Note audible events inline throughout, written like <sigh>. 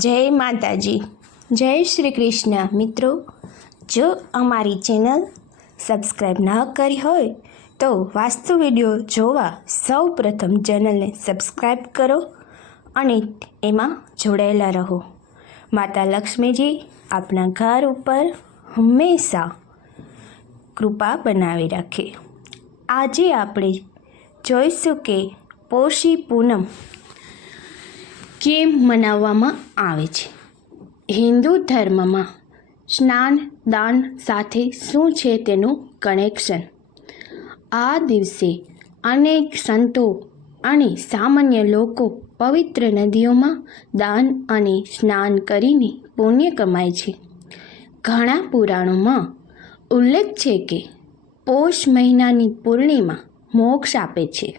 જય માતાજી. જય શ્રી કૃષ્ણ. મિત્રો, જો અમારી ચેનલ સબસ્ક્રાઈબ ન કરી હોય, તો વાસ્તુ વીડિયો જોવા સૌ પ્રથમ ચેનલને સબસ્ક્રાઈબ કરો અને એમાં જોડાયેલા રહો. માતા લક્ષ્મીજી આપના ઘર ઉપર હંમેશા કૃપા બનાવી રાખે. આજે આપણે જોઈશું કે પોષી પૂનમ કેમ મનાવવામાં આવે છે? હિન્દુ ધર્મમાં સ્નાન, દાન સાથે શું છે તેનું કનેક્શન આ દિવસે અનેક સંતો અને સામાન્ય લોકો પવિત્ર નદીઓમાં દાન અને સ્નાન કરીને પુણ્ય કમાય છે. ઘણા પુરાણોમાં ઉલ્લેખ છે કે પૌષ મહિનાની પૂર્ણિમા મોક્ષ આપે છે.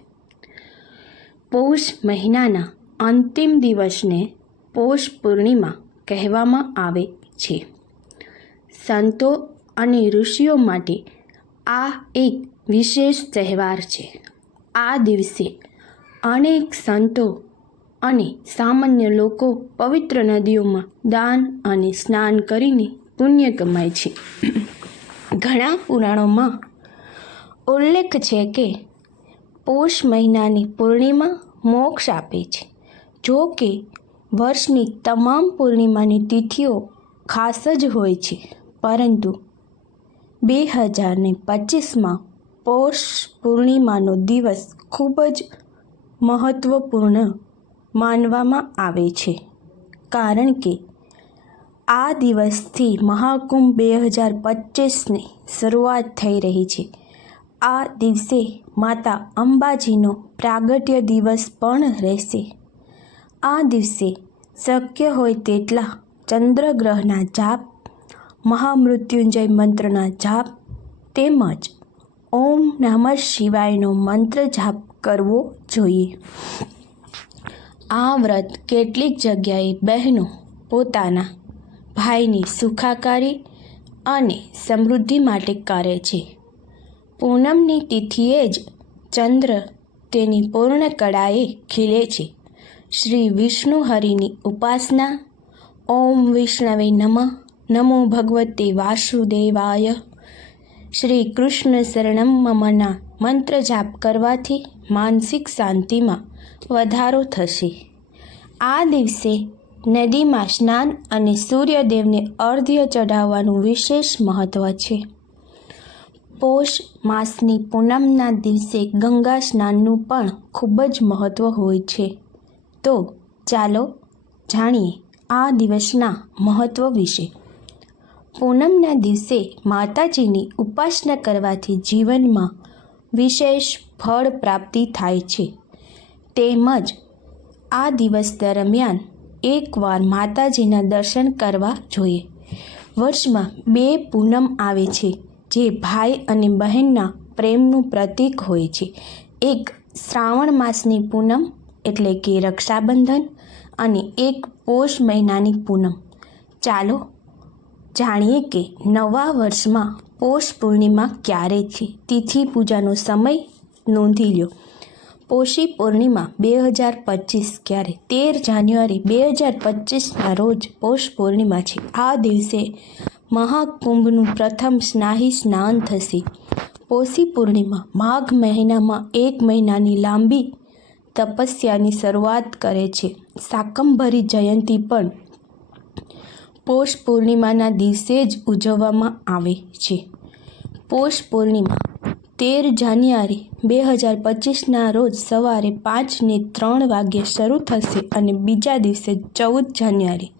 પૌષ મહિનાના અંતિમ દિવસને પૌષ પૂર્ણિમા કહેવામાં આવે છે. સંતો અને ઋષિઓ માટે આ એક વિશેષ તહેવાર છે. આ દિવસે અનેક સંતો અને સામાન્ય લોકો પવિત્ર નદીઓમાં દાન અને સ્નાન કરીને પુણ્ય કમાય છે. ઘણા પુરાણોમાં ઉલ્લેખ છે કે પૌષ મહિનાની પૂર્ણિમા મોક્ષ આપે છે. જો કે, વર્ષની તમામ પૂર્ણિમાની તિથિઓ ખાસ જ હોય છે. પરંતુ બે હજારને પચીસમાં પૌષ પૂર્ણિમાનો દિવસ ખૂબ જ મહત્ત્વપૂર્ણ માનવામાં આવે છે. કારણ કે, આ દિવસથી મહાકુંભ બે હજાર પચીસની શરૂઆત થઈ રહી છે. આ દિવસે માતા અંબાજીનો પ્રાગટ્ય દિવસ પણ રહેશે. આ દિવસે શક્ય હોય તેટલા ચંદ્રગ્રહના જાપ, મહામૃત્યુંજય મંત્રના જાપ તેમજ ઓમ નમઃ શિવાયનો મંત્ર જાપ કરવો જોઈએ. આ વ્રત કેટલીક જગ્યાએ બહેનો પોતાના ભાઈની સુખાકારી અને સમૃદ્ધિ માટે કરે છે. પૂનમની તિથિએ જ ચંદ્ર તેની પૂર્ણ કળાએ ખીલે છે. શ્રી વિષ્ણુ હરિની ઉપાસના. ઓમ વિષ્ણવે નમઃ. નમો ભગવતે વાસુદેવાય. શ્રી કૃષ્ણ શરણમ મમના મંત્ર જાપ કરવાથી માનસિક શાંતિમાં વધારો થશે. આ દિવસે નદીમાં સ્નાન અને સૂર્યદેવને અર્ધ્ય ચઢાવવાનું વિશેષ મહત્ત્વ છે. પૌષ માસની પૂનમના દિવસે ગંગા સ્નાનનું પણ ખૂબ જ મહત્ત્વ હોય છે. તો ચાલો જાણીએ આ દિવસના મહત્ત્વ વિશે. પૂનમના દિવસે માતાજીની ઉપાસના કરવાથી જીવનમાં વિશેષ ફળ પ્રાપ્તિ થાય છે. તેમજ આ દિવસ દરમિયાન એકવાર માતાજીના દર્શન કરવા જોઈએ. વર્ષમાં બે પૂનમ આવે છે, જે ભાઈ અને બહેનના પ્રેમનું પ્રતીક હોય છે. એક શ્રાવણ માસની પૂનમ એટલે કે રક્ષાબંધન અને એક પોષ મહિનાની પૂનમ. ચાલો જાણીએ કે નવા વર્ષમાં પોષ પૂર્ણિમા ક્યારે છે? તિથિ પૂજાનો સમય નોંધી લ્યો. પોષી પૂર્ણિમા બે હજાર પચીસ ક્યારે? તેર જાન્યુઆરી બે હજાર પચીસના રોજ પોષ પૂર્ણિમા છે. આ દિવસે મહાકુંભનું પ્રથમ સ્નાહી સ્નાન થશે. પોષી પૂર્ણિમા માઘ મહિનામાં એક મહિનાની લાંબી તપસ્યાની શરૂઆત કરે છે. શાકંભરી જયંતી પણ પોષ પૂર્ણિમાના દિવસે જ ઉજવવામાં આવે છે. પોષ પૂર્ણિમા તેર જાન્યુઆરી બે હજાર પચીસના રોજ સવારે પાંચને ત્રણ વાગ્યે શરૂ થશે અને બીજા દિવસે ચૌદ જાન્યુઆરી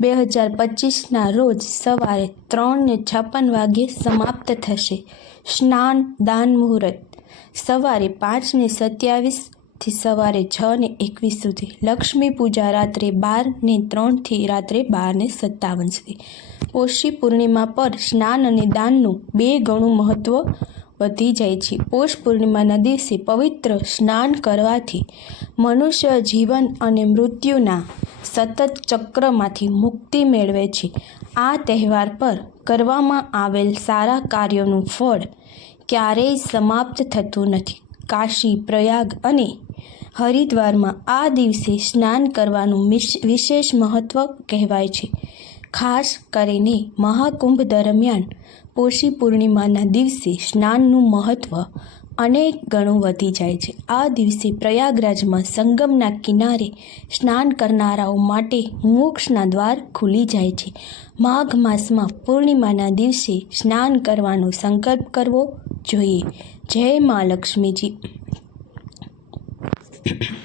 બે હજાર પચીસના રોજ સવારે ત્રણને છપ્પન વાગ્યે સમાપ્ત થશે. સ્નાન, દાન, મુહૂર્ત. સવારે પાંચને સત્યાવીસથી સવારે છ ને એકવીસ સુધી. લક્ષ્મી પૂજા રાત્રે બાર ને ત્રણથી રાત્રે બાર ને સત્તાવન સુધી. પોષી પૂર્ણિમા પર સ્નાન અને દાનનું બે ગણું મહત્ત્વ વધી જાય છે. પોષ પૂર્ણિમાના દિવસે પવિત્ર સ્નાન કરવાથી મનુષ્ય જીવન અને મૃત્યુના સતત ચક્રમાંથી મુક્તિ મેળવે છે. આ તહેવાર પર કરવામાં આવેલ સારા કાર્યોનું ફળ ક્યારેય સમાપ્ત થતું નથી. કાશી, પ્રયાગ અને હરિદ્વારમાં આ દિવસે સ્નાન કરવાનું વિશેષ મહત્ત્વ કહેવાય છે. ખાસ કરીને મહાકુંભ દરમિયાન પોષી પૂર્ણિમાના દિવસે સ્નાનનું મહત્ત્વ અનેક ગણું વધી જાય છે. આ દિવસે પ્રયાગરાજમાં સંગમના કિનારે સ્નાન કરનારાઓ માટે મોક્ષના દ્વાર ખુલી જાય છે. માઘ માસમાં પૂર્ણિમાના દિવસે સ્નાન કરવાનો સંકલ્પ કરવો જોઈએ. જય મા લક્ષ્મીજી. you <clears throat>